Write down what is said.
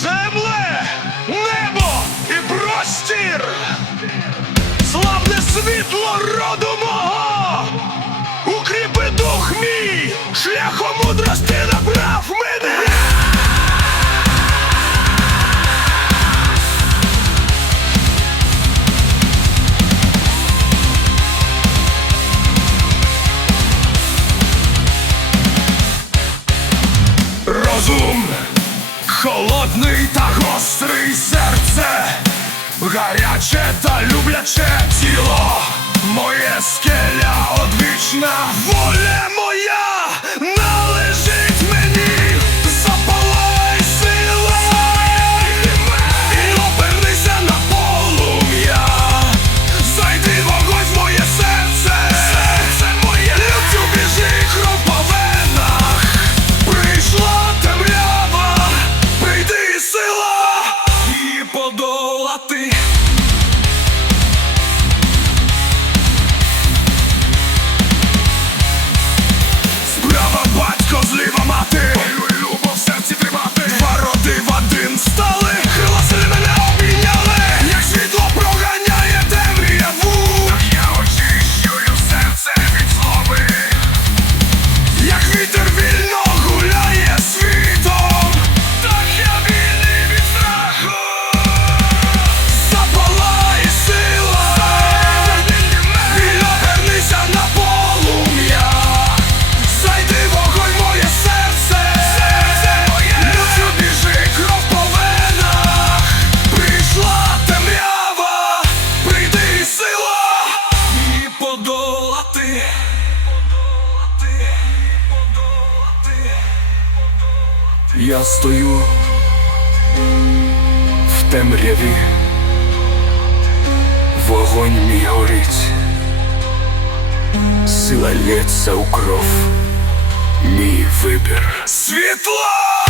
Земле, небо і простір! Славне світло роду мого! Укріпи дух мій! Шляхом мудрости набрав мене! Розум, холодний та гострий серце, гаряче та любляче тіло, моє скеля одвічна воля подолати. Я стою в темряві, вогонь мій горить, сила лється у кров, мій вибір. Світло!